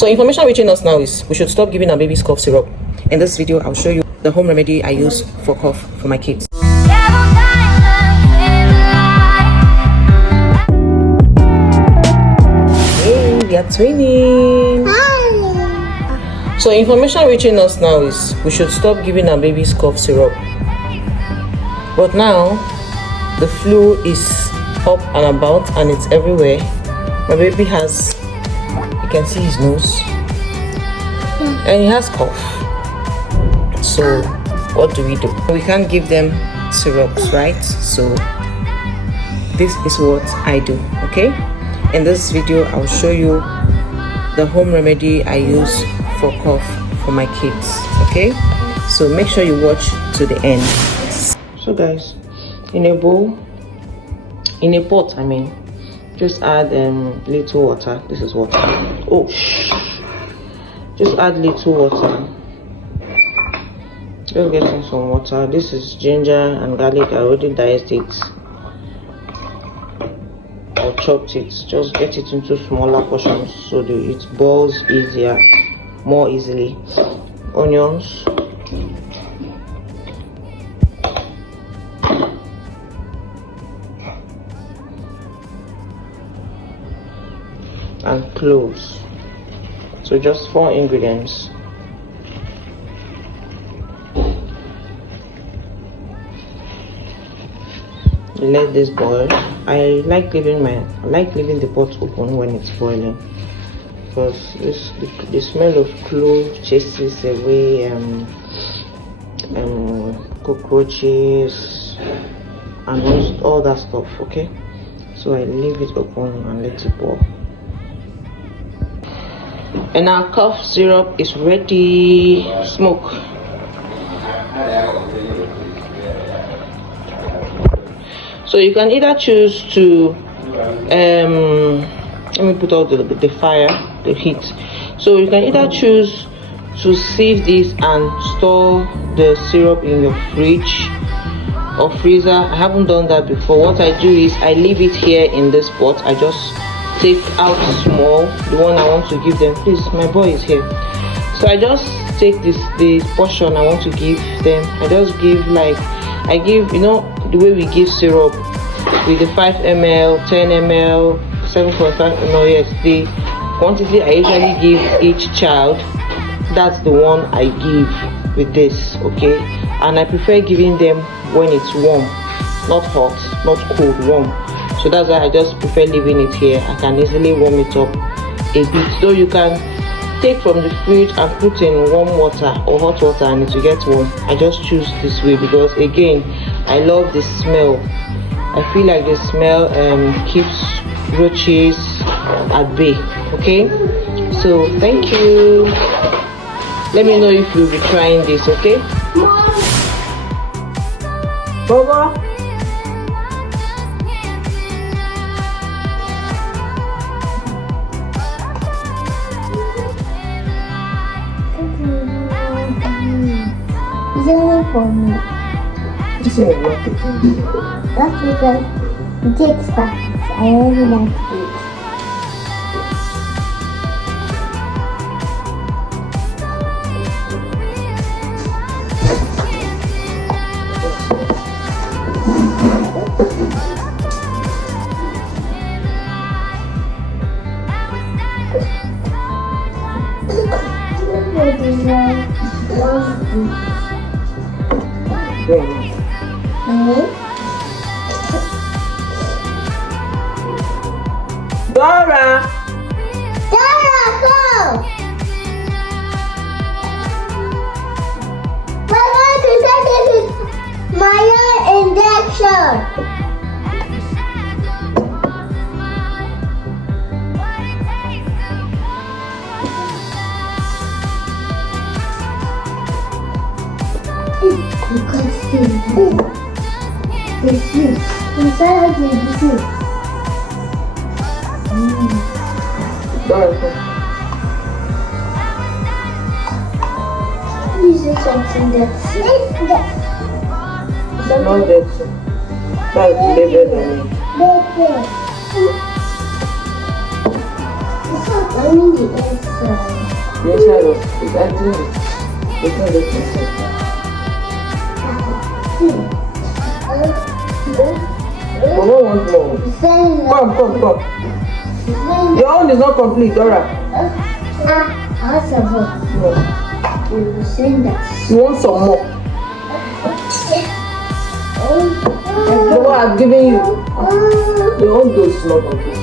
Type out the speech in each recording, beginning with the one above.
So information reaching us now is we should stop giving our babies cough syrup. In this video, I'll show you the home remedy I use for cough for my kids. Hey, we are twinning. Hi. So information reaching us now is we should stop giving our babies cough syrup. But now, the flu is up and about and it's everywhere. My baby has, you can see his nose, and he has cough. So what do? We can't give them syrups, right? So this is what I do, okay? In this video, I'll show you the home remedy I use for cough for my kids, okay? So make sure you watch to the end. So guys, in a bowl, in a pot, just add little water. This is water. Oh, just add little water. Just getting some water. This is ginger and garlic. I already diced it or chopped it. Just get it into smaller portions so that it boils more easily. Onions. And cloves. So just 4 ingredients. Let this boil. I like leaving the pot open when it's boiling, because the smell of clove chases away cockroaches and all that stuff. Okay, so I leave it open and let it boil. And our cough syrup is ready. Smoke. So you can either choose to let me put out the fire, the heat. So you can either choose to sieve this and store the syrup in your fridge or freezer. I haven't done that before. What I do is I leave it here in this pot. I just take out small, the one I want to give them. Please, my boy is here. So I just take this portion I want to give them. I just give I give, the way we give syrup with the 5 ml, 10 ml, 7.5 ml. Yes, the quantity I usually give each child, that's the one I give with this, okay? And I prefer giving them when it's warm, not hot, not cold, warm. So that's why I just prefer leaving it here. I can easily warm it up a bit. So you can take from the fridge and put in warm water or hot water and it will get warm. I just choose this way because again, I love the smell. I feel like the smell keeps roaches at bay. Okay, so thank you. Let me know if you'll be trying this. Okay, Baba. It's only for me. That's because it takes practice. I really like to do it. Dora, go! We're going to take this my injection. You can see the fish inside of the fish. This is something that's not that. That's better than it. It's I mean the inside. The inside of it's actually it's not the inside. But what wants more? Come. Your own is not complete, Dora. You want some more? The one I've given you. Your own dose is not complete.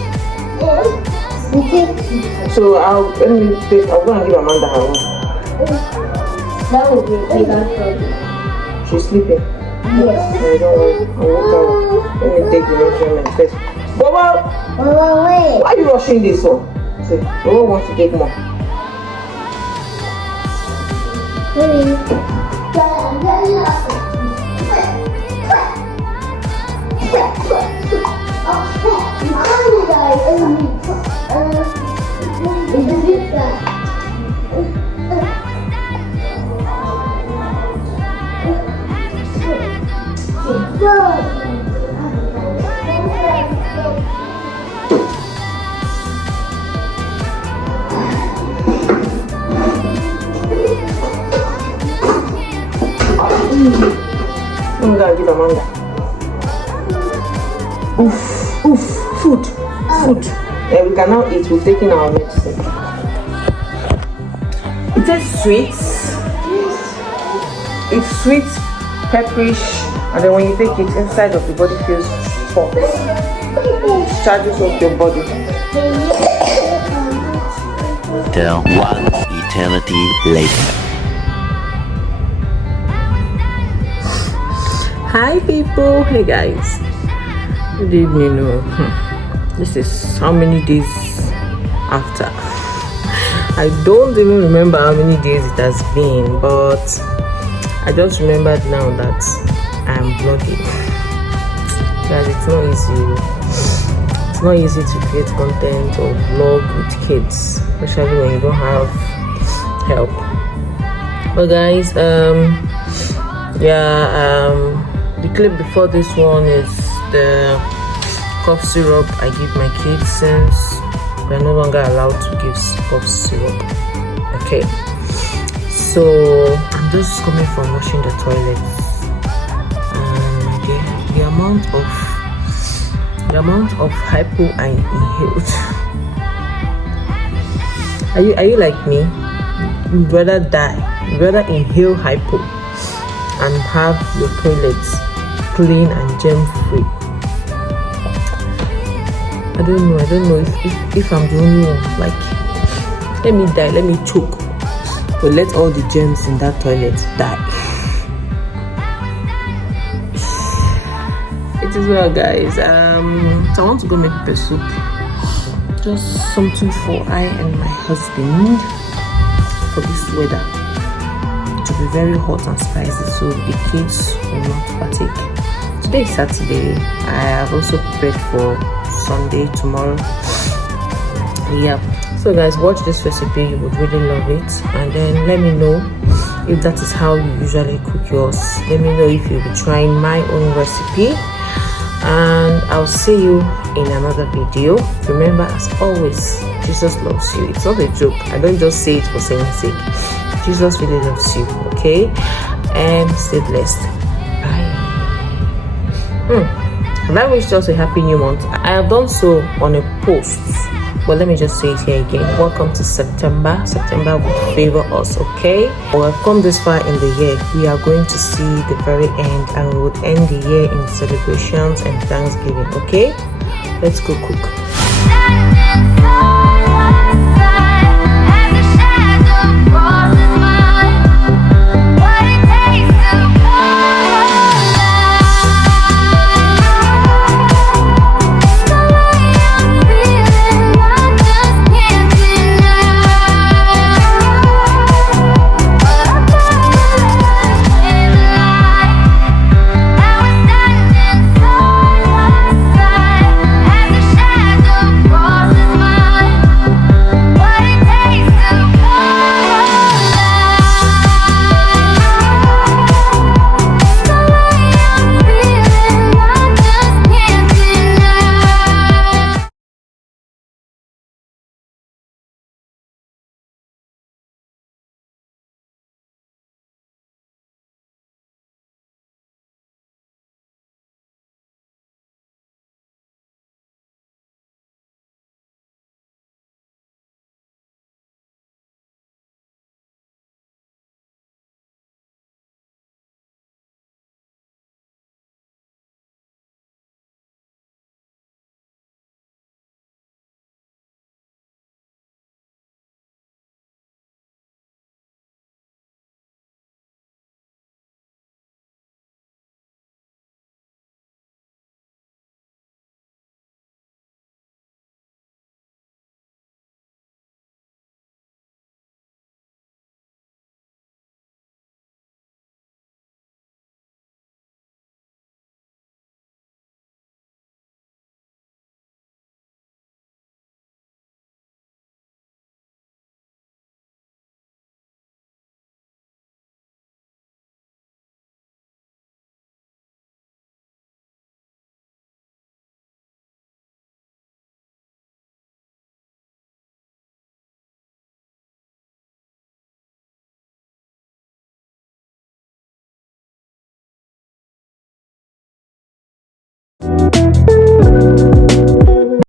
So I'm going to give Amanda her one. That would be a bigger problem. She's sleeping. Yes. I don't worry. I'll walk out. Let me take the measurement first. Bobo! Wait. Why are you rushing this one? See, Bobo wants to take more. I'm gonna give Amanda. Food. We can now eat. We've taken our medicine. It is sweet. It's sweet, pepperish, and then when you take it, inside of the body feels hot. It charges up your body. Till one eternity later. Hi people, hey guys, good evening. This is how many days after. I don't even remember how many days it has been, but I just remembered now that I'm vlogging. Guys, it's not easy to create content or vlog with kids, especially when you don't have help. But guys, the clip before this one is the cough syrup I give my kids since we're no longer allowed to give cough syrup. Okay, so I'm just coming from washing the toilets, and the amount of hypo I inhaled. Are you like me? You'd rather die, you'd rather inhale hypo and have your toilets clean and germ free. I don't know if I'm the only one. Like, let me die, let me choke, but let all the germs in that toilet die. It is well, guys. So I want to go make pepper soup, just something for I and my husband for this weather to be very hot and spicy, so the kids will not partake. Today is Saturday. I have also prepared for Sunday, tomorrow. Yeah, so guys, watch this recipe, you would really love it, and then let me know if that is how you usually cook yours. Let me know if you'll be trying my own recipe, and I'll see you in another video. Remember, as always, Jesus loves you. It's not a joke. I don't just say it for saying sake. Jesus really loves you. Okay, and stay blessed. Bye. And I wish us a happy new month. I have done so on a post, but let me just say it here again. Welcome to September. September will favor us, okay? We have come this far in the year. We are going to see the very end, and we would end the year in celebrations and Thanksgiving, okay? Let's go cook. Cross Bye.